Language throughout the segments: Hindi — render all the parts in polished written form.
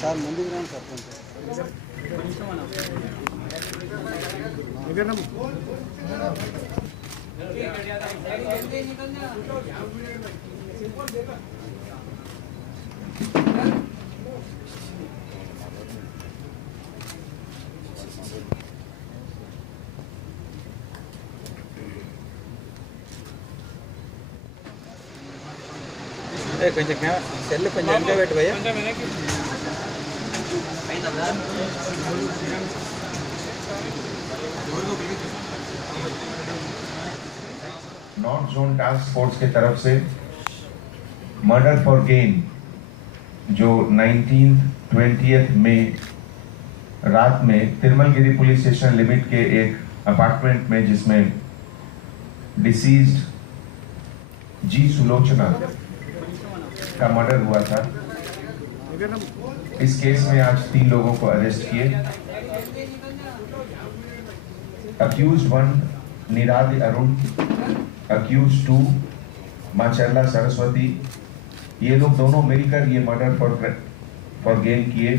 సార్ ముందుకు రాండి సార్ కొంచెం సెల్ కొంచెం వెనక పెట్టు భయ్యా. नॉर्थ जोन टास्क फोर्स के तरफ से मर्डर फॉर गेन जो 19-20 मई रात में तिरुमलगिरी पुलिस स्टेशन लिमिट के एक अपार्टमेंट में जिसमें डिसीज्ड जी सुलोचना का मर्डर हुआ था, इस केस में आज 3 लोगों को अरेस्ट किए। अक्यूज्ड 1 निरादि अरुण, अक्यूज्ड 2 माचरला सरस्वती, ये लोग दोनों मिलकर ये मर्डर फॉर गेन किए,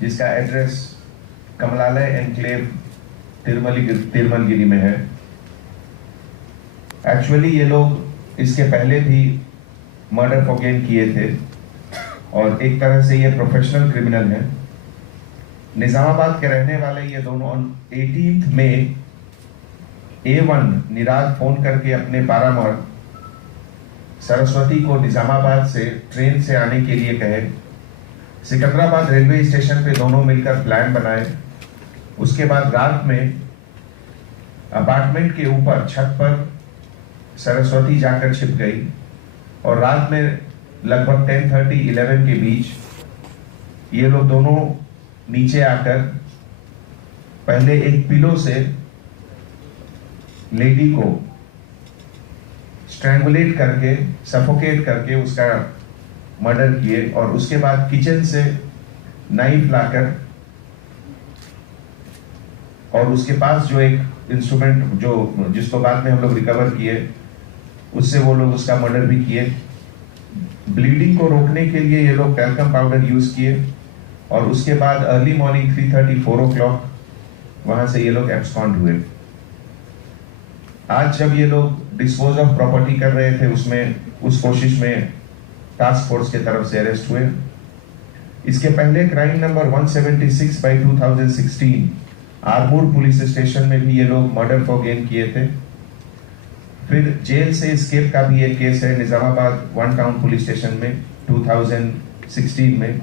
जिसका एड्रेस कमलालय एनक्लेव तिरुमलगिरी में है। एक्चुअली ये लोग इसके पहले भी मर्डर फॉर गेन किए थे और एक तरह से ये प्रोफेशनल क्रिमिनल हैं। निजामाबाद के रहने वाले ये दोनों 18 मई A1 निराज फोन करके अपने पारामौर सरस्वती को निजामाबाद से ट्रेन से आने के लिए कहे। सिकंदराबाद रेलवे स्टेशन पे दोनों मिलकर प्लान बनाए। उसके बाद रात में अपार्टमेंट के ऊपर छत पर सरस्वती जाकर छिप गई और रात में लगभग 10:30-11 के बीच ये लोग दोनों नीचे आकर पहले एक पिलो से लेडी को स्ट्रैंगुलेट करके सफोकेट करके उसका मर्डर किए और उसके बाद किचन से नाइफ लाकर और उसके पास जो एक इंस्ट्रूमेंट जिसको बाद में हम लोग रिकवर किए उससे वो लोग उसका मर्डर भी किए। ब्लीडिंग को रोकने के लिए ये लोग टैल्कम पाउडर यूज किए और उसके बाद अर्ली मॉर्निंग 3:30-4 o'clock वहां से ये लोग एब्सकॉन्ड हुए। आज जब ये लोग डिस्पोज ऑफ प्रॉपर्टी कर रहे थे उस कोशिश में टास्क फोर्स के तरफ से अरेस्ट हुए। इसके पहले crime number 176/2016 Armoor police station में भी ये लोग मर्डर फॉर गेन किए थे। फिर जेल से एस्केप का भी एक केस है निजामाबाद 1 टाउन पुलिस स्टेशन में 2016 में।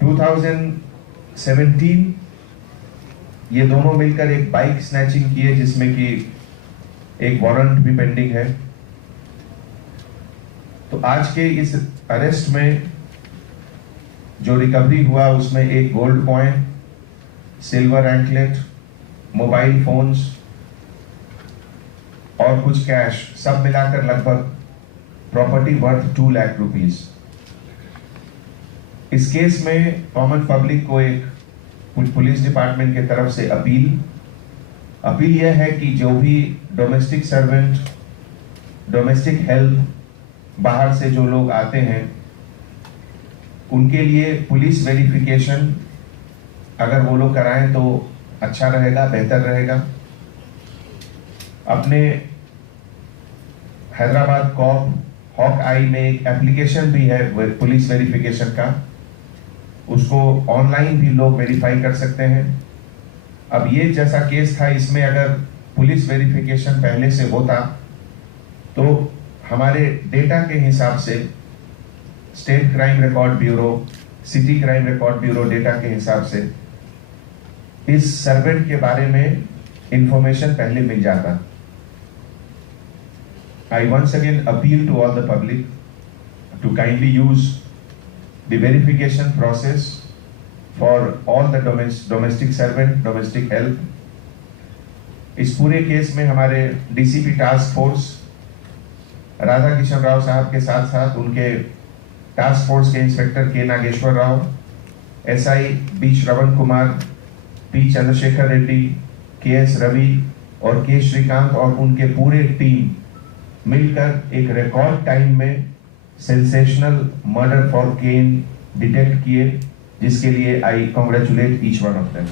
2017 ये दोनों मिलकर एक बाइक स्नैचिंग किए जिसमें कि एक वारंट भी पेंडिंग है। तो आज के इस अरेस्ट में जो रिकवरी हुआ उसमें एक gold coin, silver anklet, mobile phones और कुछ कैश सब मिलाकर लगभग प्रॉपर्टी वर्थ 2 लाख रुपीस। इस केस में कॉमन पब्लिक को एक पुलिस डिपार्टमेंट के तरफ से अपील यह है कि जो भी डोमेस्टिक सर्वेंट, डोमेस्टिक हेल्प बाहर से जो लोग आते हैं उनके लिए पुलिस वेरिफिकेशन अगर वो लोग कराएं तो अच्छा रहेगा, बेहतर रहेगा। अपने हैदराबाद कॉप हॉक आई में एक एप्लीकेशन भी है पुलिस वेरिफिकेशन का, उसको ऑनलाइन भी लोग वेरीफाई कर सकते हैं। अब ये जैसा केस था इसमें अगर पुलिस वेरिफिकेशन पहले से होता तो हमारे डेटा के हिसाब से state crime record bureau, city crime record bureau data के हिसाब से इस सर्वेंट के बारे में इंफॉर्मेशन पहले मिल जाता। I once again appeal to all the public to kindly use the verification process for all the domestic servant, domestic help। इस पूरे केस में हमारे DCP task force Radha Kishan Rao साहब के साथ साथ उनके टास्क फोर्स के inspector K Nageswara Rao, SI B Shravan Kumar, P Chandrasekhar Reddy, K S. Ravi और के. श्रीकांत और उनके पूरे टीम मिलकर एक रिकॉर्ड टाइम में सेंसेशनल मर्डर फॉर केन डिटेक्ट किए, जिसके लिए I congratulate each one of them.